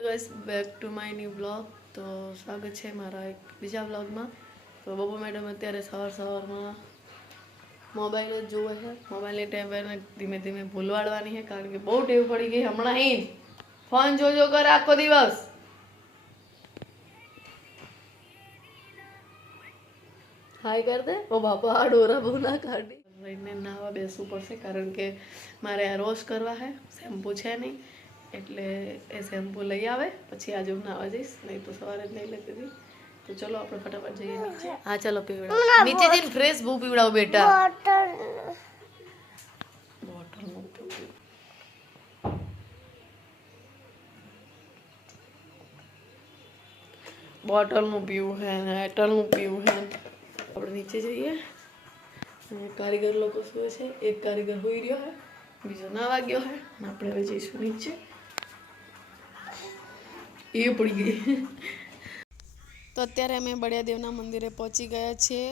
Guys back to my new blog. तो स्वागत है मारा एक बीजा ब्लॉग में। तो बबू मैडम अत्यारे सवार में मोबाइल ज जोवे है। मोबाइल टेव धीमे धीमे भूलवाड़वानी है कारण के बहुत टेव पड़ी गई हमणा ही फोन जो कर आखो दिवस। हाय कर दे ओ बापा डोरा बहू ना काढ़ी लईने नावा बेसवू पड़शे कारण के मारे आ रोज करवा है। शैम्पू है नहीं એટલે એ શેમ્પू લઈ આવે પછી આજે હું નાવા જઈશ, નહીં તો સવારે જ નહીં લેતી હતી। તો ચલો આપણે ફટાફટ જઈએ નીચે। હા ચલો પીવડાવો, નીચે જઈને ફ્રેશ બહુ પીવડાવો બેટા। બોટલનું બોટલનું પીવું है, એટલનું પીવું है। આપણે નીચે જઈએ। કારીગર લોકો સુવે છે, એક કારીગર હોઈ રહ્યો है, બીજો નાવા ગયો है। આપણે હવે જઈશું નીચે। એ પડી ગઈ। તો અત્યારે અમે બળિયાદેવના મંદિરે પહોંચી ગયા છીએ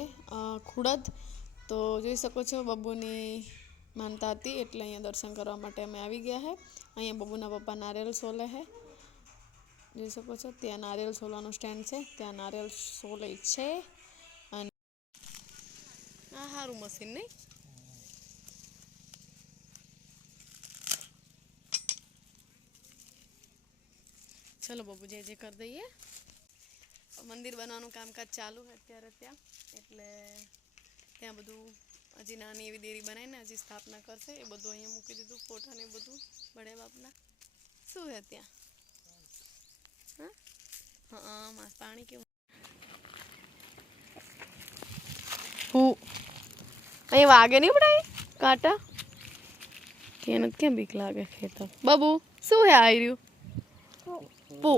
ખુડદ। તો જોઈ શકો છો બબ્બુની માનતા હતી એટલે અહીંયા દર્શન કરવા માટે અમે આવી ગયા છે। અહીંયા બબ્બુના પપ્પા નારિયેલ સોલે છે, જોઈ શકો છો। ત્યાં નારિયેલ સોલાનું સ્ટેન્ડ છે, ત્યાં નારિયેલ સોલે છે। અને આ સારું મશીન નહીં। चलो बबू जे कर दईए। मंदिर बनवानुं कामकाज चालू है अत्यारे त्यां एटले त्यां बधुं हजी नानी एवी देरी बनावीने हजी स्थापना करशे। ए बधुं अहींया मूकी दीधुं फोटा ने बधुं बड़े बापना। शुं है त्यां? हाँ हाँ पाणी केवुं हूँ अहीं वागे नहीं पड़े कांटा के क्या बीक लागे खेतर। बाबू शुं है आई रह्युं पू।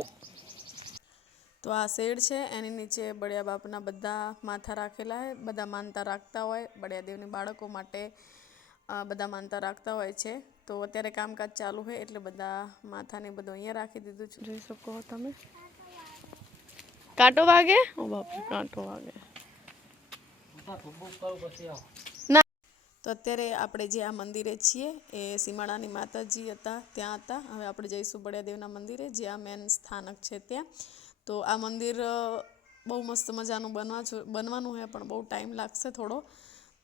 तो आ शेड है एनी नीचे बड़िया बापना बधा माथा राखेला है। बधा मानता राखता होय बड़ियादेवनी बाळको माटे बधा मानता राखता होय छे। तो अत्यारे कामकाज चालू है एटले बधा माथा ने बधुं अहींया राखी दीधुं छे। जोई शको हो तमे। कांटो वागे ओ बाप रे कांटो वागे ना। तो अत्यारे आपणे जे आ मंदिरे छीए ए सीमाड़ानी माताजी हता त्यां हता। हवे आपणे जईशुं बड़ियादेवना मंदिरे जे आ मेन स्थानक छे त्यां। तो आ मंदिर बहु मस्त मजानुं बनवानुं है पण बहु टाइम लागशे थोड़ो।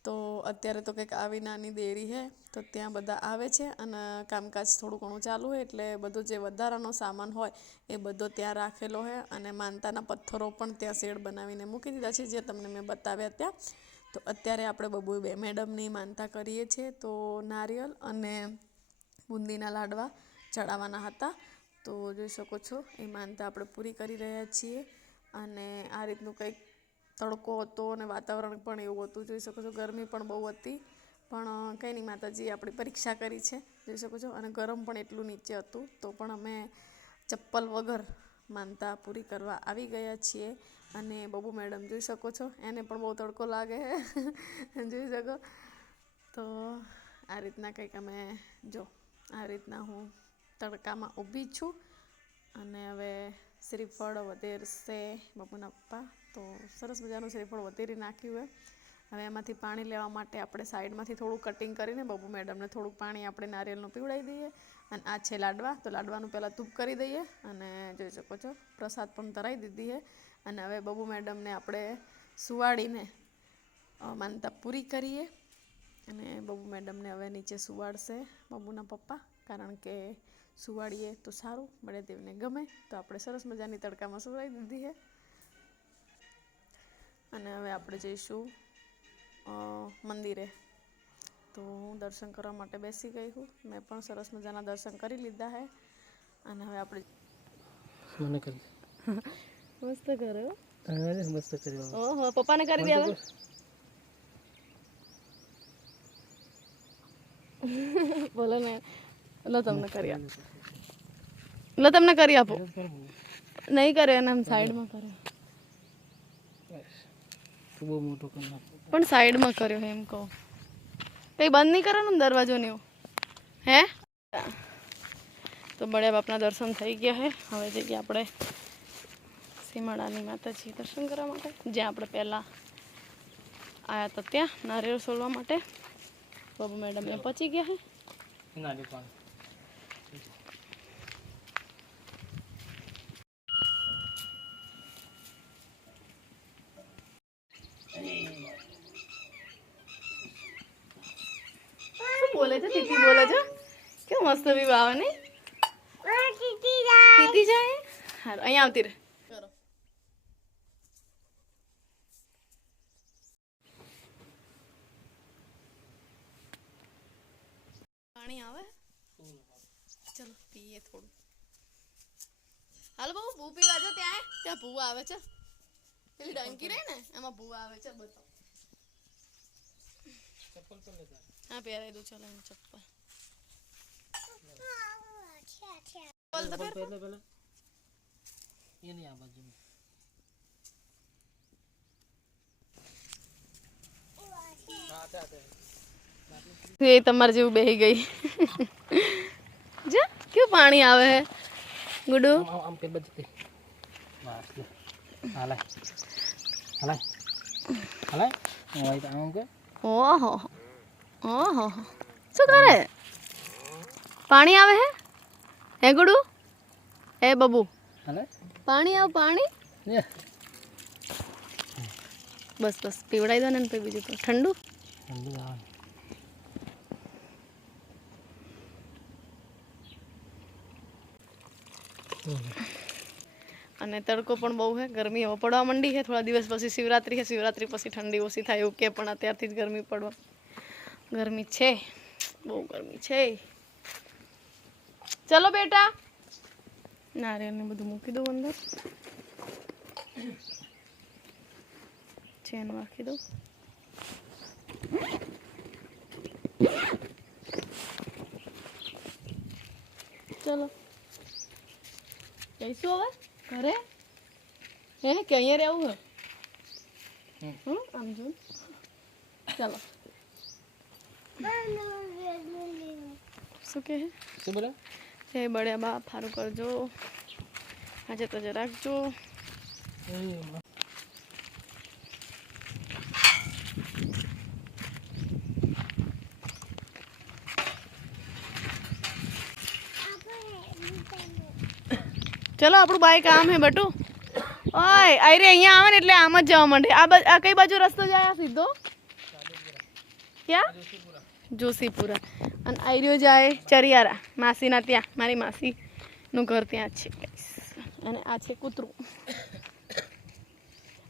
तो अत्यारे तो कंईक आवी नानी देरी है तो त्यां बधा आवे छे अने कामकाज थोड़ुं घणुं चालू है एटले बधो जे वधारानो सामान होय ए बधो त्यां राखेलो है। अने मानताना पत्थरो पण त्यां शेड बनावीने मूकी दीधा छे जे तमने मैं बताव्या त्यां। तो अत्यारे आपणे बबू मेडमनी मानता करीए छे तो नारियल अने बूंदीना लाडवा चढ़ावाना हता। तो जोई शको छो ए मानता आपणे पूरी करी रह्या छीए। अने आ रीतनुं कंईक तड़को हतो अने वातावरण पण एवुं हतुं। जोई शको छो गरमी पण बहु हती पण कंई नहीं माताजीए आपणी परीक्षा करी छे जोई शको छो। अने गरम पण एटलुं नीचे हतुं तो पण अमे चप्पल वगर मानता पूरी करवा आवी गया छीए। अने बबू मैडम जोई शको छो एने पण बहु तड़को लागे है जोई शको। तो आ रीतना कंईक अमे जो आ रीतना हूँ तड़कामां ऊभी छूं अने हवे श्रीफळ वधेरशे बबूना पप्पा। तो सरस मजानुं श्रीफळ वधेरी नाख्युं है। हवे एमांथी पाणी लेवा माटे आपणे साइडमांथी थोडुं कटिंग करीने बबू मैडमने थोडुं पाणी आपणे नारिયેलनुं पीवडावी दईए। अने आ छे लाडवा तो लाडवानुं पहेला धूप करी दईए अने जोई शको छो प्रसाद पण धरावी दीधी है। अने हवे बबू मैडमने आपणे सुवाड़ीने मानता पूरी करीए। अने बबू मैडमने हवे नीचे सुवाड़शे बबूना पप्पा कारण के सुवाड़ीए तो सारूं बड़ियादेवने गमे। तो आपणे सरस मजानी तड़कामां सुवડાવી दीधी है। अने हवे आपणे जईशुं मंदिरे। तो हूँ दर्शन करवा माटे बेसी गई हूँ। मैं पण सरस मजाना दर्शन करी लीधा है। अने हवे आपणे मने कर मस्त करो। अरे मस्त करो। ओहो पप्पा ने करी देवा बोलो ने लो तमने करी आप लो तमने करी आपो नहीं करे ने हम साइड में करे तो बहुत मोटो करना पण साइड में कर्यो है एम कहो कई बंद नहीं करवानो दरवाजो ने हे। तो बड़े बापना दर्शन थई गया है। हवे जईए आपणे सीमाड़ानी माताजी दर्शन करवा माटे ज्यां आपणे पहेला आया तो त्यां नारिયેળ सोलवा माटे। बबू मैडम ने पहुंची गया है। મસ્ત વ્યૂ આવે ને તીતી જાય હારું અહીંયા આવતી રે કરો પાણી આવે ચલો પીએ થોડું હાલો બાબુ ભૂ પીવા જો ત્યાં ભૂ આવે છે પેલી ડંકી રહી ને એમાં ભૂ આવે છે બતાવો ચપ્પલ તો લેતા હા પહેરાઈ દઉં ચલો એમ ચપ્પલ બોલ તો પહેલા ये नहीं आ बाजू में ये તમાર જેવું બેહી ગઈ જા ક્યું પાણી આવે હે ગુડુ આમ કે બજતી બસ લે હાલે હાલે હાલે ઓય તો આમ કે ઓહો ઓહો શું કરે પાણી આવે હે ગુડુ એ બબુ હાલે પાણી આવ પાણી બસ બસ પીવડાઈ દો ને પછી બીજું તો ઠંડુ ઠંડુ આવે અને તડકો પણ બહુ હે ગરમી હવે પડવા માંડી છે થોડા દિવસ પછી શિવરાત્રી છે શિવરાત્રી પછી ઠંડી ઓછી થાય એવું કે પણ અત્યારથી જ ગરમી પડવા ગરમી છે બહુ ગરમી છે ચલો બેટા નારિયેળ ને બધું મૂકી દઉં અંદર ચેન રાખી દઉં ચલો જઈશું હવે ઘરે હે કે અહીંયા રહેવું હે આમ જો ચલો શું કે શું બોલે જય બળ્યા બાપ સારું કરજો આજે તો જ રાખજો ચલો આપણું બાઈક આમ હે બટુ ઓય આયરે અહીંયા આવે ને એટલે આમ જ જવા માંડે આ કઈ બાજુ રસ્તો જાય સીધો ક્યાં જોશીપુરા અને આયરિયો જાય ચરિયારા માસીના ત્યાં મારી માસીનું ઘર ત્યાં જ છે અને આ છે કૂતરું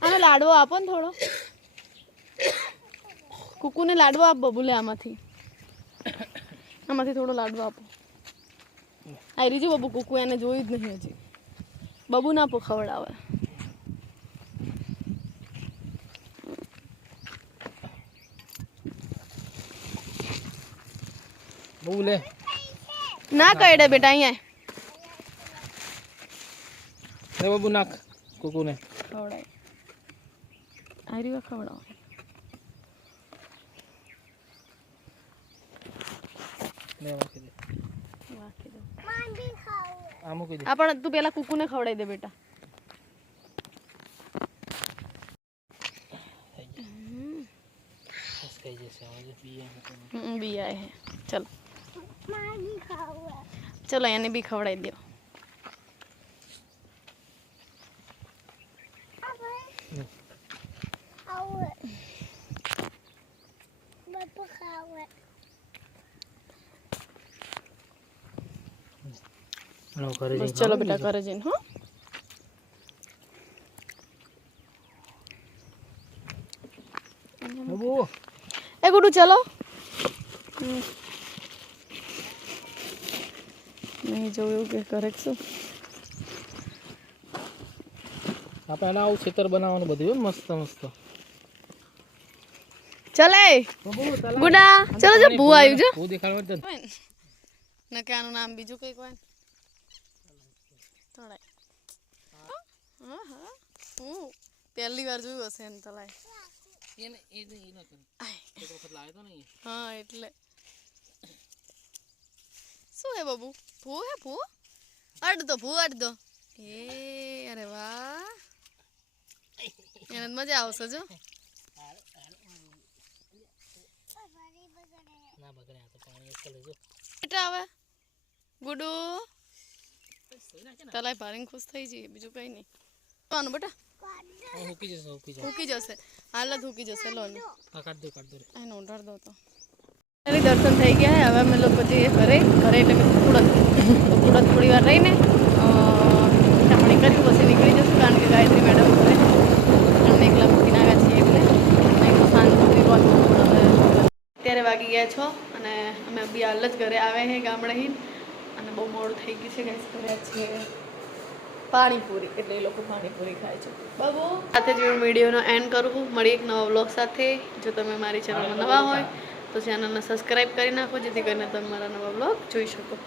આનો લાડવો આપો ને થોડો કુકુને લાડવો આપ બબુલે આમાંથી થોડો લાડવો આપો આયરી જો બબુ કુકુ એને જોયું જ નહીં હજી બબુ ના ખવડાવે બબુ લે ના કઈડે બેટા અહીંયા લે બબુ નાખ કુકુને ખવડાય આયરી ખવડાવ લે વાકી દે પણ તું પેલા કુકુને ખવડાવી દે બેટા बिया है चलो चलो यानी भी खवड़ाई दियो बस चलो बेटा करे जिन हाँ ए गुडू चलो नहीं जो के करेक्ट सो આપણે આના આવું ખેતર બનાવવાનું બધું મસ્ત મસ્ત ચલે ગુડા ચલો જો ભૂ આવ્યું જો ભૂ દેખાડવા દે ને કે આનું નામ બીજું કઈ કોઈ તળાઈ હા હા હું પહેલી વાર જોયું હશે એમ તળાઈ એને એ ન કરે એક વખત લાવ્યો તો ને હા એટલે શું હે બાબુ ભૂ હે ભૂ અડ દો એ અરે વાહ એને મજા આવશે જો ના બગડે આ તો પાણી એક લેજો બેટા આવે ગુડુ તલાઈ પારીને ખુશ થઈ જઈએ બીજું કઈ નહીં આનું બેટા હુકી જશે હાલ જ હુકી જશે લો કાઢ દો એને ઉડાડ દો તો દર્શન થઈ ગયા હવે અમે લોકો જઈએ ઘરે એટલે મેં કુડત તો કુડત થોડી વાર રહીને આપણે કર્યું પછી નીકળી જશું કારણ કે ગાયત્રી મેડમ ઘરે એમને એકલા મૂકીને આવ્યા છીએ એટલે નહીં તો સાંજ સુધી અત્યારે વાગી ગયા છો અને અમે બી હાલ જ ઘરે આવ્યા છે ગામડે અને બહુ મોડું થઈ ગયું છે ગાઈસ કર્યા છીએ પાણીપુરી એટલે એ લોકો પાણીપુરી ખાય છે બાબુ સાથે જ હું વિડીયોનો એન્ડ કરું મળી એક નવા વ્લોગ સાથે જો તમે મારી ચેનલમાં નવા હોય તો ચેનલને સબસ્ક્રાઈબ કરી નાખો જેથી કરીને તમે મારા નવા વ્લોગ જોઈ શકો